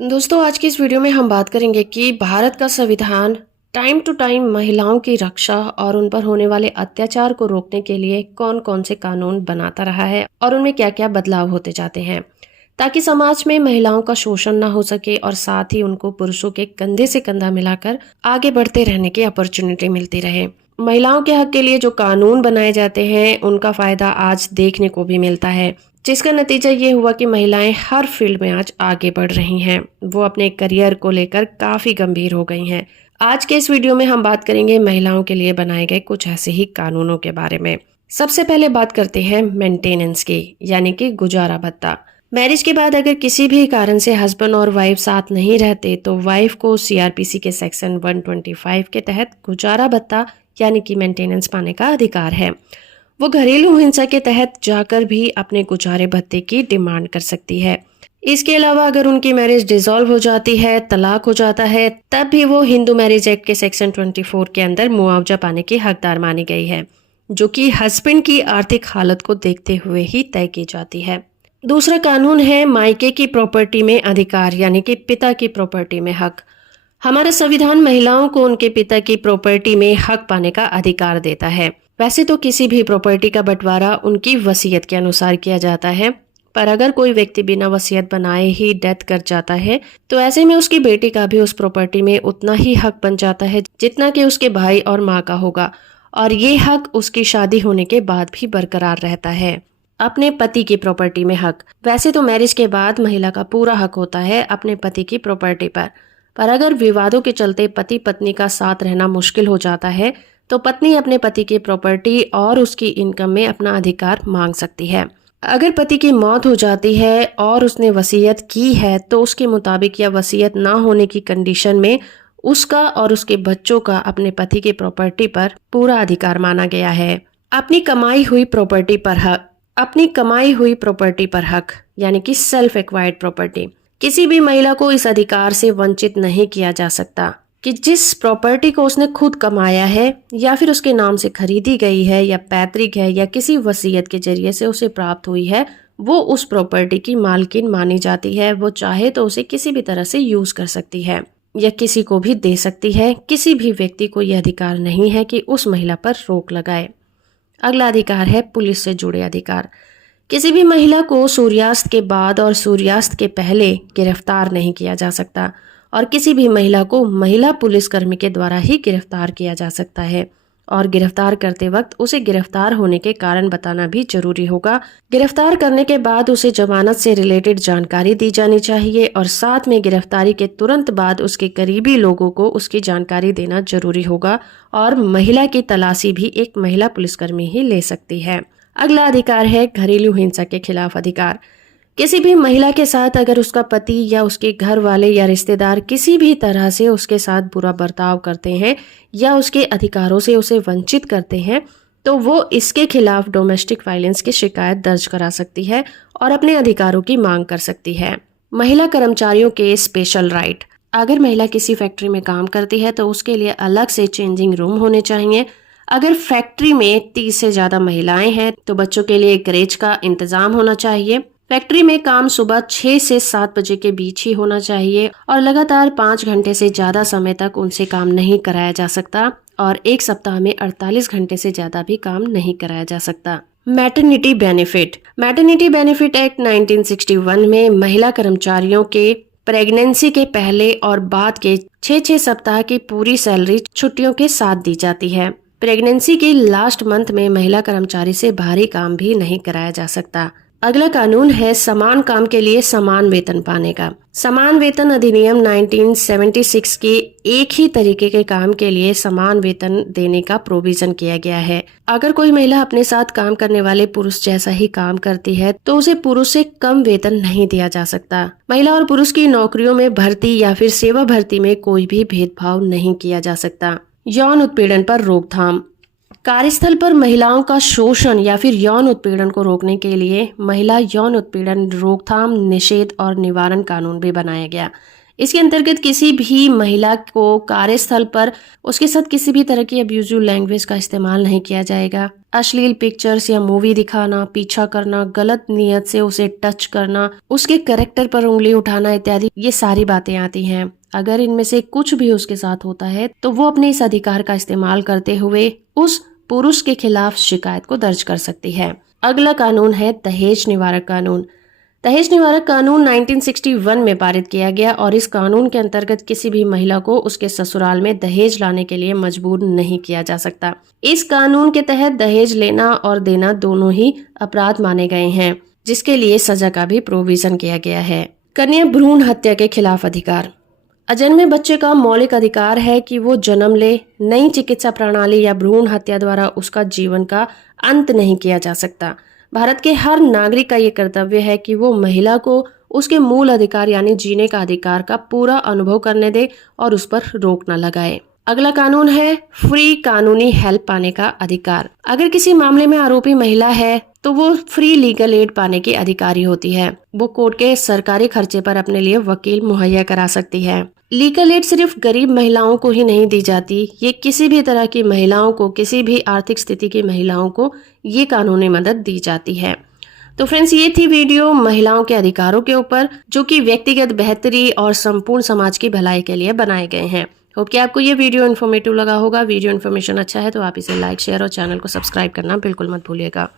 दोस्तों, आज की इस वीडियो में हम बात करेंगे कि भारत का संविधान टाइम टू टाइम महिलाओं की रक्षा और उन पर होने वाले अत्याचार को रोकने के लिए कौन कौन से कानून बनाता रहा है और उनमें क्या क्या बदलाव होते जाते हैं, ताकि समाज में महिलाओं का शोषण ना हो सके और साथ ही उनको पुरुषों के कंधे से कंधा मिलाकर आगे बढ़ते रहने की अपॉर्चुनिटी मिलती रहे। महिलाओं के हक के लिए जो कानून बनाए जाते हैं उनका फायदा आज देखने को भी मिलता है, जिसका नतीजा ये हुआ कि महिलाएं हर फील्ड में आज आगे बढ़ रही हैं। वो अपने करियर को लेकर काफी गंभीर हो गई हैं। आज के इस वीडियो में हम बात करेंगे महिलाओं के लिए बनाए गए कुछ ऐसे ही कानूनों के बारे में। सबसे पहले बात करते हैं मेंटेनेंस की, यानी कि गुजारा भत्ता। मैरिज के बाद अगर किसी भी कारण से हस्बैंड और वाइफ साथ नहीं रहते तो वाइफ को सीआरपीसी के सेक्शन 125 के तहत गुजारा भत्ता यानी कि मेंटेनेंस पाने का अधिकार है। वो घरेलू हिंसा के तहत जाकर भी अपने गुजारे भत्ते की डिमांड कर सकती है। इसके अलावा अगर उनकी मैरिज डिसॉल्व हो जाती है, तलाक हो जाता है, तब भी वो हिंदू मैरिज एक्ट के सेक्शन 24 के अंदर मुआवजा पाने की हकदार मानी गई है, जो कि हस्बैंड की आर्थिक हालत को देखते हुए ही तय की जाती है। दूसरा कानून है मायके की प्रॉपर्टी में अधिकार, यानी कि पिता की प्रॉपर्टी में हक। हमारा संविधान महिलाओं को उनके पिता की प्रॉपर्टी में हक पाने का अधिकार देता है। वैसे तो किसी भी प्रॉपर्टी का बंटवारा उनकी वसीयत के अनुसार किया जाता है, पर अगर कोई व्यक्ति बिना वसीयत बनाए ही डेथ कर जाता है तो ऐसे में उसकी बेटी का भी उस प्रॉपर्टी में उतना ही हक बन जाता है जितना कि उसके भाई और माँ का होगा, और ये हक उसकी शादी होने के बाद भी बरकरार रहता है। अपने पति की प्रॉपर्टी में हक। वैसे तो मैरिज के बाद महिला का पूरा हक होता है अपने पति की प्रॉपर्टी पर अगर विवादों के चलते पति पत्नी का साथ रहना मुश्किल हो जाता है तो पत्नी अपने पति की प्रॉपर्टी और उसकी इनकम में अपना अधिकार मांग सकती है। अगर पति की मौत हो जाती है और उसने वसीयत की है तो उसके मुताबिक या वसीयत ना होने की कंडीशन में उसका और उसके बच्चों का अपने पति की प्रॉपर्टी पर पूरा अधिकार माना गया है। अपनी कमाई हुई प्रॉपर्टी पर हक। अपनी कमाई हुई प्रॉपर्टी पर हक यानी कि सेल्फ एक्वायर्ड प्रॉपर्टी। किसी भी महिला को इस अधिकार से वंचित नहीं किया जा सकता कि जिस प्रॉपर्टी को उसने खुद कमाया है या फिर उसके नाम से खरीदी गई है या पैतृक है या किसी वसीयत के जरिए से उसे प्राप्त हुई है, वो उस प्रॉपर्टी की मालकिन मानी जाती है। वो चाहे तो उसे किसी भी तरह से यूज कर सकती है या किसी को भी दे सकती है। किसी भी व्यक्ति को यह अधिकार नहीं है कि उस महिला पर रोक लगाए। अगला अधिकार है पुलिस से जुड़े अधिकार। किसी भी महिला को सूर्यास्त के बाद और सूर्यास्त के पहले गिरफ्तार नहीं किया जा सकता और किसी भी महिला को महिला पुलिसकर्मी के द्वारा ही गिरफ्तार किया जा सकता है, और गिरफ्तार करते वक्त उसे गिरफ्तार होने के कारण बताना भी जरूरी होगा। गिरफ्तार करने के बाद उसे जमानत से रिलेटेड जानकारी दी जानी चाहिए और साथ में गिरफ्तारी के तुरंत बाद उसके करीबी लोगों को उसकी जानकारी देना जरूरी होगा, और महिला की तलाशी भी एक महिला पुलिसकर्मी ही ले सकती है। अगला अधिकार है घरेलू हिंसा के खिलाफ अधिकार। किसी भी महिला के साथ अगर उसका पति या उसके घर वाले या रिश्तेदार किसी भी तरह से उसके साथ बुरा बर्ताव करते हैं या उसके अधिकारों से उसे वंचित करते हैं तो वो इसके खिलाफ डोमेस्टिक वायलेंस की शिकायत दर्ज करा सकती है और अपने अधिकारों की मांग कर सकती है। महिला कर्मचारियों के स्पेशल राइट। अगर महिला किसी फैक्ट्री में काम करती है तो उसके लिए अलग से चेंजिंग रूम होने चाहिए। अगर फैक्ट्री में 30 से ज्यादा महिलाएं हैं तो बच्चों के लिए क्रेच का इंतजाम होना चाहिए। फैक्ट्री में काम सुबह 6 से 7 बजे के बीच ही होना चाहिए और लगातार 5 घंटे से ज्यादा समय तक उनसे काम नहीं कराया जा सकता, और एक सप्ताह में 48 घंटे से ज्यादा भी काम नहीं कराया जा सकता। Maternity benefit. Maternity benefit act 1961 में महिला कर्मचारियों के प्रेगनेंसी के पहले और बाद के 6 सप्ताह की पूरी सैलरी छुट्टियों के साथ दी जाती है। प्रेगनेंसी के लास्ट मंथ में महिला कर्मचारी से भारी काम भी नहीं कराया जा सकता। अगला कानून है समान काम के लिए समान वेतन पाने का। समान वेतन अधिनियम 1976 के एक ही तरीके के काम के लिए समान वेतन देने का प्रोविजन किया गया है। अगर कोई महिला अपने साथ काम करने वाले पुरुष जैसा ही काम करती है तो उसे पुरुष से कम वेतन नहीं दिया जा सकता। महिला और पुरुष की नौकरियों में भर्ती या फिर सेवा भर्ती में कोई भी भेदभाव नहीं किया जा सकता। यौन उत्पीड़न पर रोकथाम। कार्यस्थल पर महिलाओं का शोषण या फिर यौन उत्पीड़न को रोकने के लिए महिला यौन उत्पीड़न रोकथाम, निषेध और निवारण कानून भी बनाया गया। इसके अंतर्गत किसी भी महिला को कार्यस्थल पर उसके साथ किसी भी तरह की अब्यूजिव लैंग्वेज का इस्तेमाल नहीं किया जाएगा। अश्लील पिक्चर्स या मूवी दिखाना, पीछा करना, गलत नियत से उसे टच करना, उसके कैरेक्टर पर उंगली उठाना इत्यादि, ये सारी बातें आती हैं। अगर इनमें से कुछ भी उसके साथ होता है तो वो अपने इस अधिकार का इस्तेमाल करते हुए उस पुरुष के खिलाफ शिकायत को दर्ज कर सकती है। अगला कानून है दहेज निवारक कानून। दहेज निवारक कानून 1961 में पारित किया गया और इस कानून के अंतर्गत किसी भी महिला को उसके ससुराल में दहेज लाने के लिए मजबूर नहीं किया जा सकता। इस कानून के तहत दहेज लेना और देना दोनों ही अपराध माने गए हैं, जिसके लिए सजा का भी प्रोविजन किया गया है। कन्या भ्रूण हत्या के खिलाफ अधिकार। अजन्मे बच्चे का मौलिक अधिकार है कि वो जन्म ले। नई चिकित्सा प्रणाली या भ्रूण हत्या द्वारा उसका जीवन का अंत नहीं किया जा सकता। भारत के हर नागरिक का ये कर्तव्य है कि वो महिला को उसके मूल अधिकार यानी जीने का अधिकार का पूरा अनुभव करने दे और उस पर रोक न लगाए। अगला कानून है फ्री कानूनी हेल्प पाने का अधिकार। अगर किसी मामले में आरोपी महिला है तो वो फ्री लीगल एड पाने की अधिकारी होती है। वो कोर्ट के सरकारी खर्चे पर अपने लिए वकील मुहैया करा सकती है। लीगल एड सिर्फ गरीब महिलाओं को ही नहीं दी जाती, ये किसी भी तरह की महिलाओं को, किसी भी आर्थिक स्थिति की महिलाओं को ये कानूनी मदद दी जाती है। तो फ्रेंड्स, ये थी वीडियो महिलाओं के अधिकारों के ऊपर, जो कि व्यक्तिगत बेहतरी और संपूर्ण समाज की भलाई के लिए बनाए गए हैं। होप कि आपको ये वीडियो इन्फॉर्मेटिव लगा होगा। वीडियो इन्फॉर्मेशन अच्छा है तो आप इसे लाइक, शेयर और चैनल को सब्सक्राइब करना बिल्कुल मत भूलिएगा।